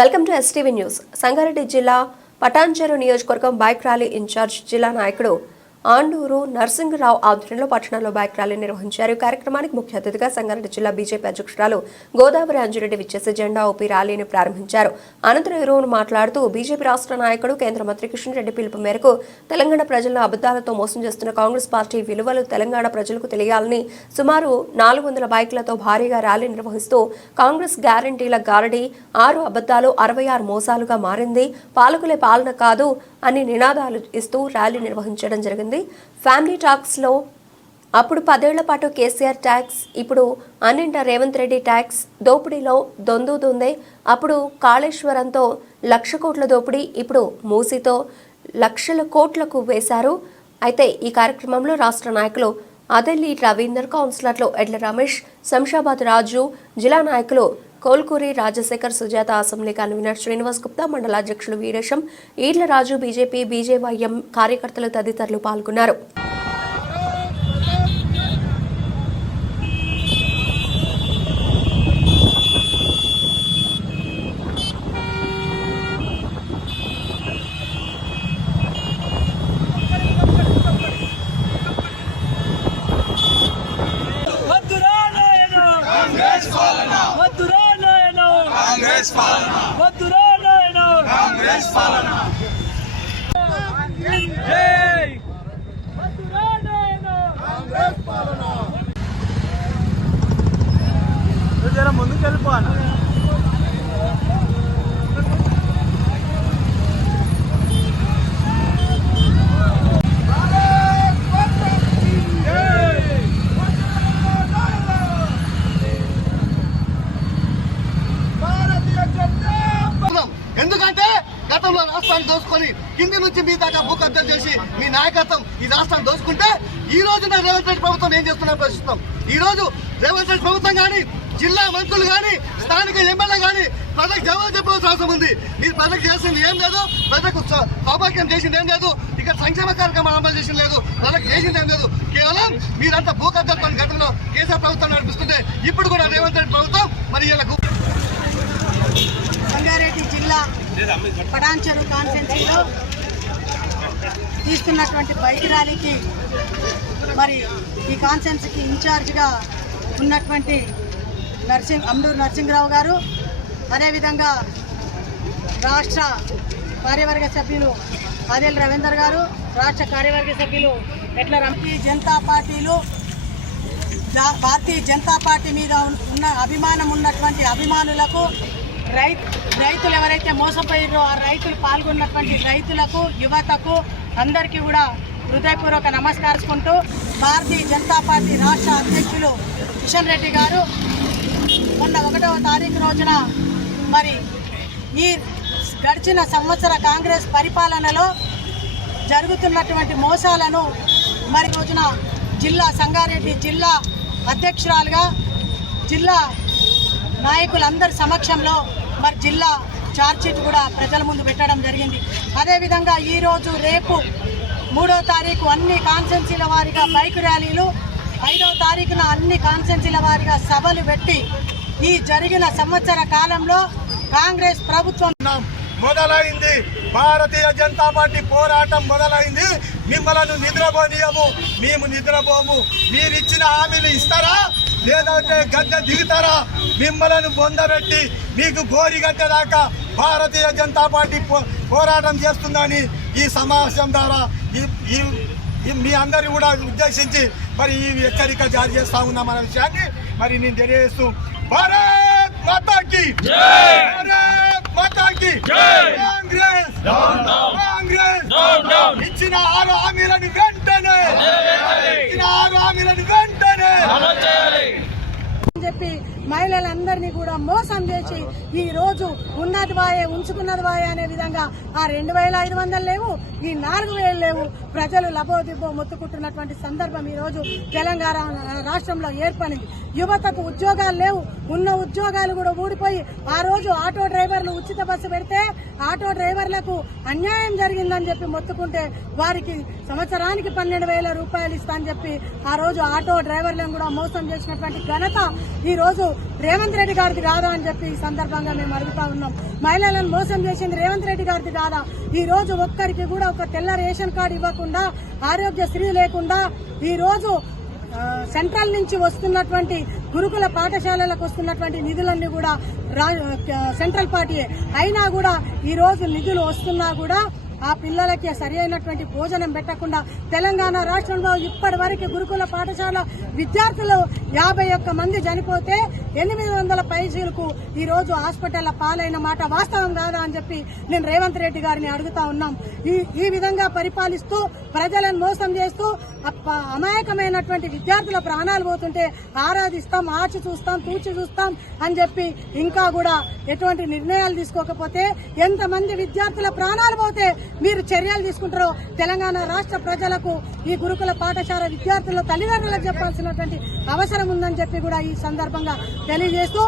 Welcome to STV news Sangareddy జిల్లా పటాన్చెరు నియోజకవర్గం bike rally incharge జిల్లా నాయకుడు ఆండూరు నరసింహరావు ఆధ్వర్యంలో పట్టణంలో బైక్ ర్యాలీ నిర్వహించారు. ఈ కార్యక్రమానికి ముఖ్య అతిథిగా సంగారెడ్డి జిల్లా బీజేపీ అధ్యక్షురాలు గోదావరి అంజురెడ్డి విచ్చేసి జెండా ఊపి ర్యాలీని ప్రారంభించారు. అనంతరం ఇరువురు మాట్లాడుతూ బీజేపీ రాష్ట్ర నాయకుడు కేంద్ర మంత్రి కిషన్ రెడ్డి పిలుపు మేరకు తెలంగాణ ప్రజలను అబద్దాలతో మోసం చేస్తున్న కాంగ్రెస్ పార్టీ విలువలు తెలంగాణ ప్రజలకు తెలియాలని సుమారు నాలుగు వందల బైక్లతో భారీగా ర్యాలీ నిర్వహిస్తూ కాంగ్రెస్ గ్యారంటీల గారడి ఆరు అబద్దాలు అరవై ఆరు మోసాలుగా మారింది. పాలకులే పాలన కాదు అని నినాదాలు ఇస్తూ ర్యాలీ నిర్వహించడం జరిగింది. ఫ్యామిలీ టాక్స్లో అప్పుడు పదేళ్ళ పాటు కేసీఆర్ ట్యాక్స్ ఇప్పుడు అన్నింట రేవంత్ రెడ్డి ట్యాక్స్ దోపిడీలో దొందు దొందే అప్పుడు కాళేశ్వరంతో లక్ష కోట్ల దోపిడీ ఇప్పుడు మూసీతో లక్షల కోట్లకు వేశారు. అయితే ఈ కార్యక్రమంలో రాష్ట్ర నాయకులు అదెల్లి రవీందర్ కౌన్సిలర్లు ఎడ్ల రమేష్ శంషాబాద్ రాజు జిల్లా నాయకులు కోల్కూరి రాజశేఖర్ సుజాత అసెంబ్లీ కన్వీనర్ శ్రీనివాస్ గుప్తా మండలాధ్యక్షులు వీరేశం ఈడ్ల రాజు బీజేపీ బీజేవైఎం కార్యకర్తలు తదితరులు పాల్గొన్నారు వద్దురా నాయనా కాంగ్రెస్ పాలన వద్దురా నాయనా కాంగ్రెస్ పాలన. వద్దురా నాయనా కాంగ్రెస్ పాలన జై వద్దురా నాయనా జర ముందుకు వెళ్ళిపోను ఉన్నాం. ఎందుకంటే గతంలో రాష్ట్రాన్ని దోసుకొని కింది నుంచి మీ దాకా భూ కబ్జా చేసి మీ నాయకత్వం ఈ రాష్ట్రాన్ని దోసుకుంటే ఈ రోజు నా రేవంత్ రెడ్డి ప్రభుత్వం ఏం చేస్తున్నా ప్రశ్నిస్తాం ఈ రోజు రేవంత్ రెడ్డి ప్రభుత్వం కానీ జిల్లా మంత్రులు కానీ స్థానిక ఎమ్మెల్యే కానీ ప్రజలకు జవాబు చెప్పవలసిన అవసరం ఉంది. మీరు ప్రజలకు చేసింది ఏం లేదు ప్రజలకు సౌభాగ్యం చేసింది ఏం లేదు ఇక్కడ సంక్షేమ కార్యక్రమాలు అమలు చేసింది లేదు ప్రజలకు చేసింది ఏం లేదు. కేవలం మీరంతా భూ కబ్జాతో గతంలో కేసీఆర్ ప్రభుత్వం నడిపిస్తుంటే ఇప్పుడు కూడా రేవంత్ రెడ్డి ప్రభుత్వం మరి వీళ్ళకు సంగారెడ్డి జిల్లా పటాన్చెరు కాన్స్టెన్సీలో తీసుకున్నటువంటి బైక్ ర్యాలీకి మరి ఈ కాన్స్టెన్సీకి ఇన్ఛార్జ్గా ఉన్నటువంటి నర్సింగ్ అమ్మూరు నరసింహరావు గారు అదేవిధంగా రాష్ట్ర కార్యవర్గ సభ్యులు ఆదిల్ రవీందర్ గారు రాష్ట్ర కార్యవర్గ సభ్యులు ఎట్ల రంపీ జనతా పార్టీలు భారతీయ జనతా పార్టీ మీద ఉన్న అభిమానం ఉన్నటువంటి అభిమానులకు రైతులు ఎవరైతే మోసపోయారో ఆ రైతులు పాల్గొన్నటువంటి రైతులకు యువతకు అందరికీ కూడా హృదయపూర్వక నమస్కరించుకుంటూ భారతీయ జనతా పార్టీ రాష్ట్ర అధ్యక్షులు కిషన్ రెడ్డి గారు మొన్న ఒకటవ తారీఖు రోజున మరి ఈ గడిచిన సంవత్సర కాంగ్రెస్ పరిపాలనలో జరుగుతున్నటువంటి మోసాలను మరి రోజున జిల్లా సంగారెడ్డి జిల్లా అధ్యక్షురాలుగా జిల్లా నాయకులందరి సమక్షంలో మరి జిల్లా ఛార్జ్షీట్ కూడా ప్రజల ముందు పెట్టడం జరిగింది. అదేవిధంగా ఈరోజు రేపు మూడో తారీఖు అన్ని కాన్స్టెన్సీల వారిగా బైక్ ర్యాలీలు ఐదో తారీఖున అన్ని కాన్స్టెన్సీల వారిగా సభలు పెట్టి ఈ జరిగిన సంవత్సర కాలంలో కాంగ్రెస్ ప్రభుత్వం మొదలైంది. భారతీయ జనతా పార్టీ పోరాటం మొదలైంది. మిమ్మల్ని నిద్రపోనీయము. మేము నిద్రపోము. మీరు ఇచ్చిన హామీలు ఇస్తారా? లేదంటే గద్దె దిగుతారా? మిమ్మల్ని బొందబెట్టి మీకు గోరిగట్ట దాకా భారతీయ జనతా పార్టీ పో- పోరాటం చేస్తుందని ఈ సమావేశం ద్వారా ఈ మీ అందరిని కూడా ఉద్దేశించి మరి ఈ హెచ్చరిక జారీ చేస్తా ఉన్నాం అనే విషయాన్ని. మరి నేను తెలియజేస్తూ భారత్ మాతాకి! భారత్ మాతాకి! కాంగ్రెస్ ఇచ్చిన ఆరు హామీలను వెంటనే. ఇచ్చిన ఆరు హామీలను వెంటనే. అని చెప్పి మహిళలందరినీ కూడా మోసం చేసి ఈ రోజు ఉన్నది వాయే ఉంచుకున్నది వాయే అనే విధంగా ఆ రెండు వేల ఐదు వందలు లేవు ఈ నాలుగు వేలు లేవు. ప్రజలు లబోదిబో మొత్తుకుంటున్నటువంటి సందర్భం ఈ రోజు తెలంగాణ రాష్ట్రంలో ఏర్పడింది. యువతకు ఉద్యోగాలు లేవు ఉన్న ఉద్యోగాలు కూడా ఊడిపోయి ఆ రోజు ఆటో డ్రైవర్లు ఉచిత బస్సు పెడితే ఆటో డ్రైవర్లకు అన్యాయం జరిగిందని చెప్పి మొత్తుకుంటే వారికి సంవత్సరానికి పన్నెండు వేల రూపాయలు ఇస్తా అని చెప్పి ఆ రోజు ఆటో డ్రైవర్లను కూడా మోసం చేసినటువంటి ఘనత ఈ రోజు రేవంత్ రెడ్డి గారిది కాదా అని చెప్పి ఈ సందర్భంగా మేము అడుగుతా ఉన్నాం. మహిళలను మోసం చేసింది రేవంత్ రెడ్డి గారిది కాదా ఈ రోజు ఒక్కరికి కూడా ఒక తెల్ల రేషన్ కార్డు ఇవ్వకుండా ఆరోగ్యశ్రీ లేకుండా ఈ రోజు సెంట్రల్ నుంచి వస్తున్నటువంటి గురుకుల పాఠశాలలకు వస్తున్నటువంటి నిధులన్నీ కూడా రా- సెంట్రల్ పార్టీయే. అయినా కూడా ఈ రోజు నిధులు వస్తున్నా కూడా ఆ పిల్లలకి సరి అయినటువంటి భోజనం పెట్టకుండా తెలంగాణ రాష్ట్రంలో ఇప్పటి వరకు గురుకుల పాఠశాల విద్యార్థులు యాభై ఒక్క మంది చనిపోతే ఎనిమిది వందల పైసలకు ఈ రోజు హాస్పిటల్ పాలైన మాట వాస్తవం కాదా అని చెప్పి నేను రేవంత్ రెడ్డి గారిని అడుగుతా ఉన్నాం. ఈ ఈ విధంగా పరిపాలిస్తూ ప్రజలను మోసం చేస్తూ అప్ప- అమాయకమైనటువంటి విద్యార్థుల ప్రాణాలు పోతుంటే ఆరాధిస్తాం ఆచి చూస్తాం తూచి చూస్తాం అని చెప్పి ఇంకా కూడా ఎటువంటి నిర్ణయాలు తీసుకోకపోతే ఎంతమంది విద్యార్థుల ప్రాణాలు పోతే మీరు చర్యలు తీసుకుంటారో తెలంగాణ రాష్ట్ర ప్రజలకు ఈ గురుకుల పాఠశాల విద్యార్థుల తల్లిదండ్రులకు చెప్పాల్సినటువంటి అవసరం ఉందని చెప్పి కూడా ఈ సందర్భంగా తెలియజేస్తూ